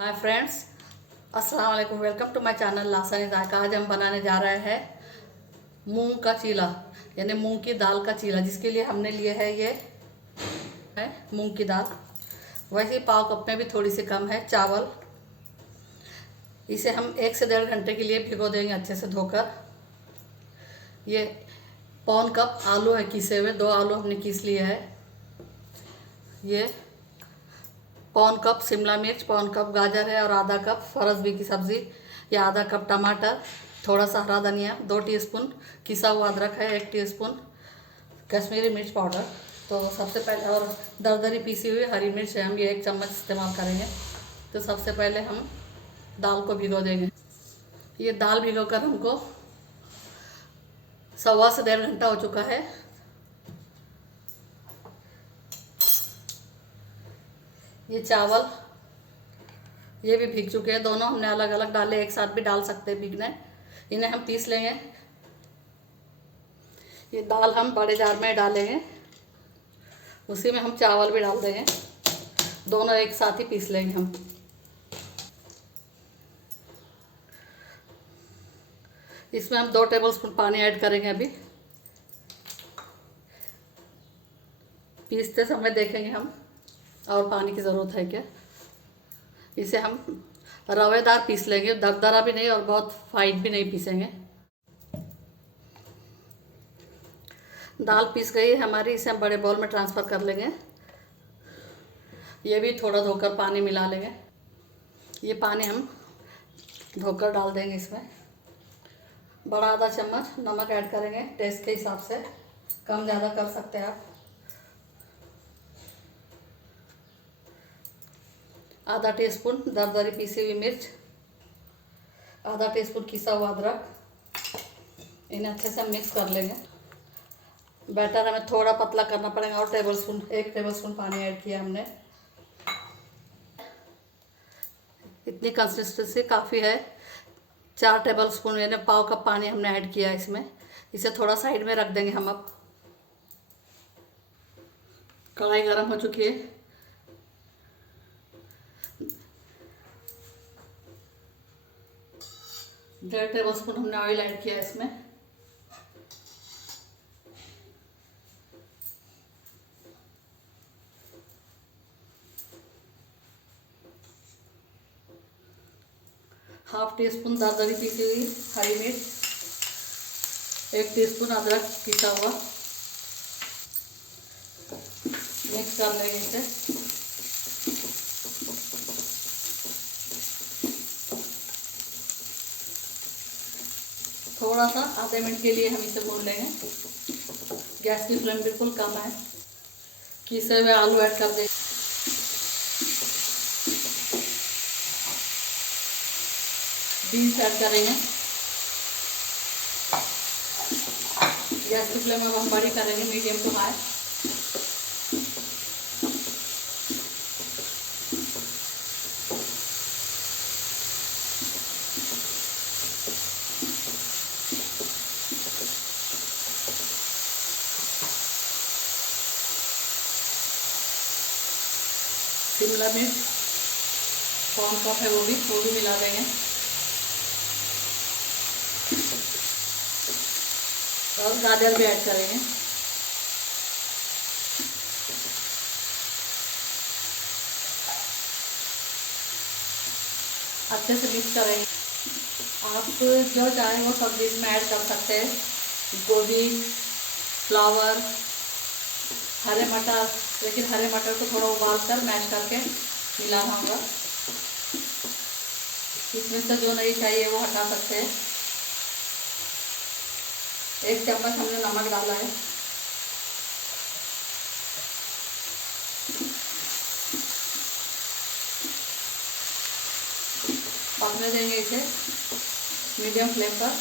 Hi friends, अस्सलाम वालेकुम। Welcome to my channel लासानी जायका। आज हम बनाने जा रहे हैं मूंग का चीला, यानी मूंग की दाल का चीला, जिसके लिए हमने लिए है ये है मूंग की दाल। वैसे ही पाव कप में भी थोड़ी सी कम है चावल। इसे हम 1 से 1.5 घंटे के लिए भिगो देंगे अच्छे से धोकर। ये पौन कप आलू है किसे हुए, 2 आलू हमने किस लिए है। ये पौन कप शिमला मिर्च, पौन कप गाजर है और आधा कप फरसबी की सब्ज़ी, या आधा कप टमाटर, थोड़ा सा हरा धनिया, 2 टीस्पून किसा हुआ अदरक है, 1 टीस्पून कश्मीरी मिर्च पाउडर। तो सबसे पहले, और दरदरी पीसी हुई हरी मिर्च है, हम ये 1 चम्मच इस्तेमाल करेंगे। तो सबसे पहले हम दाल को भिगो देंगे। ये दाल भिगो कर हमको 1.25 से 1.5 घंटा हो चुका है। ये चावल ये भी भीग चुके हैं, दोनों हमने अलग अलग डाले, एक साथ भी डाल सकते हैं भीगने। इन्हें हम पीस लेंगे। ये दाल हम बड़े जार में डालेंगे, उसी में हम चावल भी डाल देंगे, दोनों एक साथ ही पीस लेंगे हम। इसमें हम 2 टेबलस्पून पानी ऐड करेंगे। अभी पीसते समय देखेंगे हम और पानी की ज़रूरत है क्या। इसे हम रवेदार पीस लेंगे, दरदरा भी नहीं और बहुत फाइन भी नहीं पीसेंगे। दाल पीस गई है हमारी, इसे हम बड़े बाउल में ट्रांसफ़र कर लेंगे। ये भी थोड़ा धोकर पानी मिला लेंगे। ये पानी हम धोकर डाल देंगे इसमें। बड़ा आधा चम्मच नमक ऐड करेंगे, टेस्ट के हिसाब से, कम ज़्यादा कर सकते हैं आप। आधा टीस्पून दरदरी पीसी हुई मिर्च, आधा टीस्पून किसा हुआ अदरक। इन्हें अच्छे से मिक्स कर लेंगे। बैटर हमें थोड़ा पतला करना पड़ेगा और 1 टेबलस्पून पानी ऐड किया हमने। इतनी कंसिस्टेंसी काफ़ी है। 4 टेबलस्पून यानी पाव कप पानी हमने ऐड किया इसमें। इसे थोड़ा साइड में रख देंगे हम। अब कढ़ाई गर्म हो चुकी है। डेढ़ टेबलस्पून हमने ऑयल ऐड किया इसमें। ½ टीस्पून दरदरी पीसी हुई हरी मिर्च, 1 टीस्पून अदरक पिसा हुआ। मिक्स कर लेंगे इसे। थोड़ा सा आधे मिनट के लिए हम इसे भून लेंगे। गैस की फ्लेम बिल्कुल कम है। किसे हुए आलू ऐड कर देंगे। बीन्स ऐड करेंगे। गैस की फ्लेम अब हम बड़ी करेंगे, मीडियम टू हाई। शिमला मिर्च पौन कप है, वो भी मिला देंगे। और गाजर भी ऐड करेंगे। अच्छे से मिक्स करेंगे। आप जो चाहें वो सब्जी इसमें ऐड कर सकते हैं, गोभी, फ्लावर, हरे मटर। लेकिन हरे मटर को थोड़ा उबाल कर मैश करके मिलाना होगा। इसमें से जो नहीं चाहिए वो हटा सकते हैं। 1 चम्मच हमने नमक डाला है। पकने देंगे इसे मीडियम फ्लेम पर।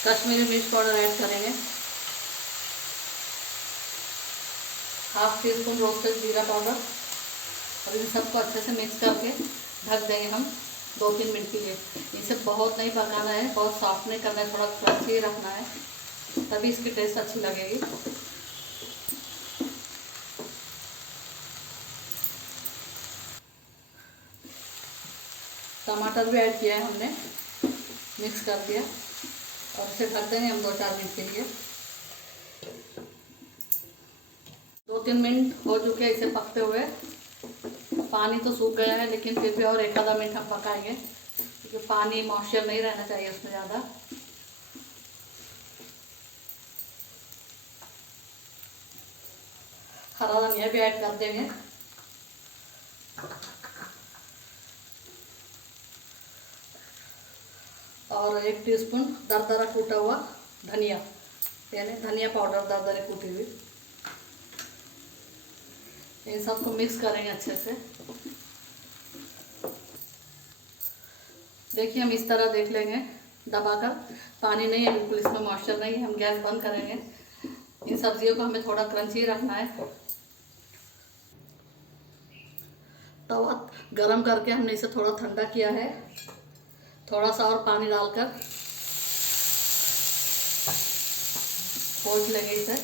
कश्मीरी मिर्च पाउडर ऐड करेंगे, ½ टीस्पून रोस्टेड जीरा पाउडर। और इन सबको अच्छे से मिक्स करके ढक देंगे हम 2-3 मिनट के लिए। इसे बहुत नहीं पकाना है, बहुत सॉफ्ट नहीं करना है, थोड़ा क्रंची ही रखना है, तभी इसकी टेस्ट अच्छी लगेगी। टमाटर भी ऐड किया है हमने, मिक्स कर दिया और इसे ढक देंगे हम 2-4 मिनट के लिए। 2-3 मिनट हो चुके हैं इसे पकते हुए। पानी तो सूख गया है लेकिन फिर भी और 1 आधा मिनट हम पकाएंगे क्योंकि पानी मॉइस्चर नहीं रहना चाहिए उसमें ज़्यादा। हरा धनिया भी ऐड कर देंगे। और 1 टीस्पून दरदरा कूटा हुआ धनिया, यानी धनिया पाउडर दरदरे कूटी हुई। इन सबको मिक्स करेंगे अच्छे से। देखिए हम इस तरह देख लेंगे दबाकर, पानी नहीं है बिल्कुल, इसमें मॉइस्चर नहीं है। हम गैस बंद करेंगे। इन सब्जियों को हमें थोड़ा क्रंची रखना है। तवा गरम करके हमने इसे थोड़ा ठंडा किया है। थोड़ा सा और पानी डालकर पोंछ लेंगे इसे।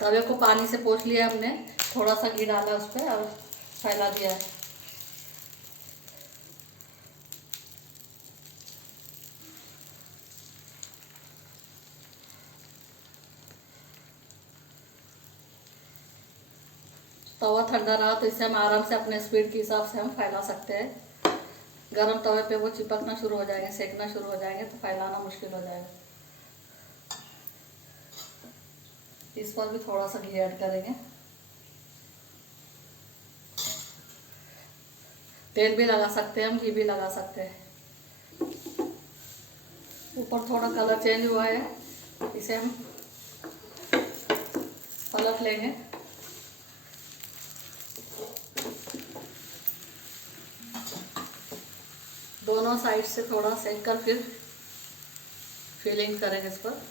तवे को पानी से पोंछ लिया हमने, थोड़ा सा घी डाला उस पर और फैला दिया है। तवा ठंडा रहा तो इसे हम आराम से अपने स्पीड के हिसाब से हम फैला सकते हैं। गरम तवे पे वो चिपकना शुरू हो जाएंगे, सेकना शुरू हो जाएंगे तो फैलाना मुश्किल हो जाएगा। इस पर भी थोड़ा सा घी ऐड करेंगे। तेल भी लगा सकते हैं हम, घी भी लगा सकते हैं। ऊपर थोड़ा कलर चेंज हुआ है, इसे हम पलट लेंगे। दोनों साइड से थोड़ा सेक कर फिर फिलिंग करेंगे इस पर।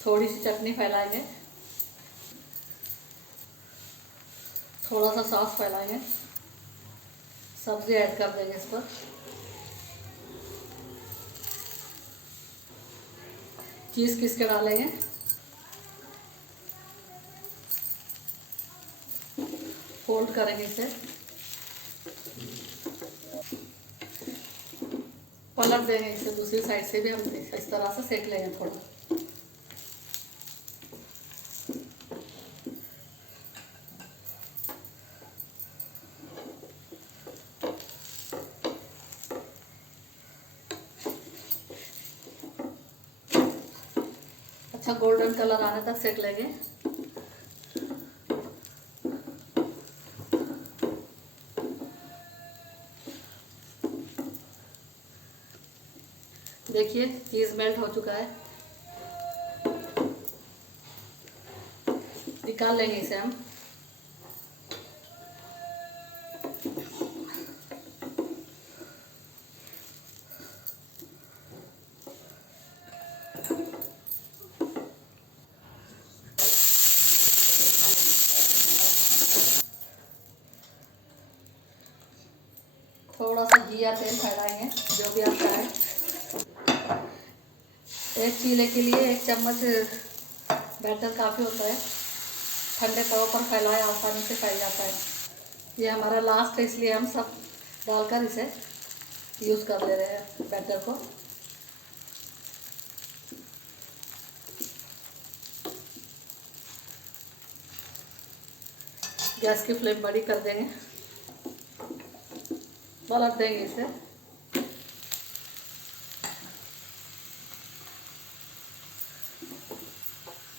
थोड़ी सी चटनी फैलाएंगे, थोड़ा सा सॉस फैलाएंगे, सब्जी ऐड कर देंगे इस पर। चीज़ किस के डालेंगे, फोल्ड करेंगे इसे, पलट देंगे इसे। दूसरी साइड से भी हम इस तरह से सेक लेंगे थोड़ा। अच्छा गोल्डन कलर आने तक सेक लेंगे। देखिए चीज़ मेल्ट हो चुका है, निकाल लेंगे इसे हम। थोड़ा सा घी या तेल फैलाएंगे, जो भी आप चाहें। एक चीले के लिए 1 चम्मच बैटर काफ़ी होता है। ठंडे तवे पर फैलाए आसानी से फैल जाता है। ये हमारा लास्ट है, इसलिए हम सब डालकर इसे यूज़ कर ले रहे हैं बैटर को। गैस की फ्लेम बड़ी कर देंगे, पलट देंगे इसे।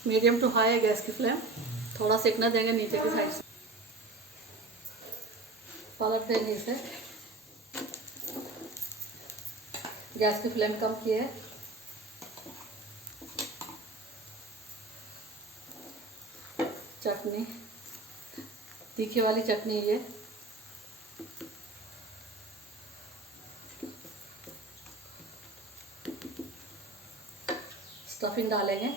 मीडियम टू हाई है गैस की फ्लेम, थोड़ा सेकने देंगे नीचे की साइड से। पलट देंगे इसे। गैस की फ्लेम कम की है। चटनी, तीखी वाली चटनी ये। स्टफिंग डालेंगे।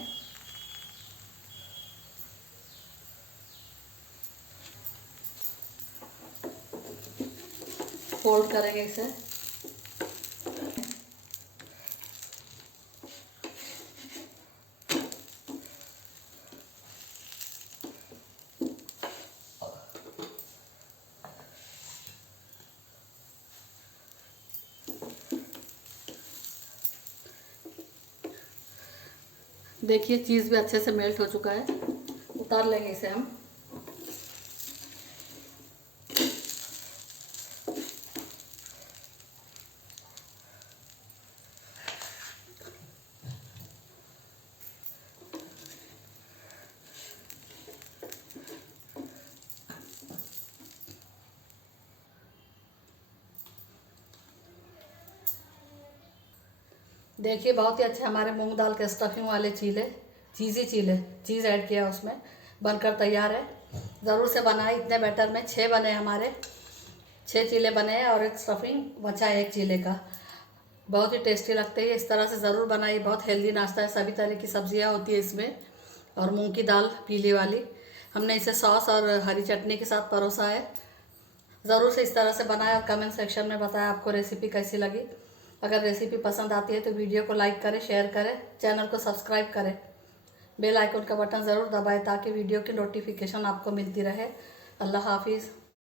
फोल्ड करेंगे इसे। देखिए चीज़ भी अच्छे से मेल्ट हो चुका है। उतार लेंगे इसे हम। देखिए बहुत ही अच्छे हमारे मूंग दाल के स्टफिंग वाले चीले, चीज़ ऐड किया उसमें, बनकर तैयार है। ज़रूर से बनाए। इतने बैटर में 6 बने हमारे, 6 चीले बने हैं और एक स्टफिंग बचा है एक चीले का। बहुत ही टेस्टी लगते हैं। इस तरह से ज़रूर बनाइए। बहुत हेल्दी नाश्ता है। सभी तरह की सब्जियां होती है इसमें और मूंग की दाल पीली वाली। हमने इसे सॉस और हरी चटनी के साथ परोसा है। ज़रूर से इस तरह से बनाएं और कमेंट सेक्शन में बताएं आपको रेसिपी कैसी लगी। अगर रेसिपी पसंद आती है तो वीडियो को लाइक करें, शेयर करें, चैनल को सब्सक्राइब करें, बेल आइकन का बटन ज़रूर दबाएं ताकि वीडियो की नोटिफिकेशन आपको मिलती रहे। अल्लाह हाफिज़।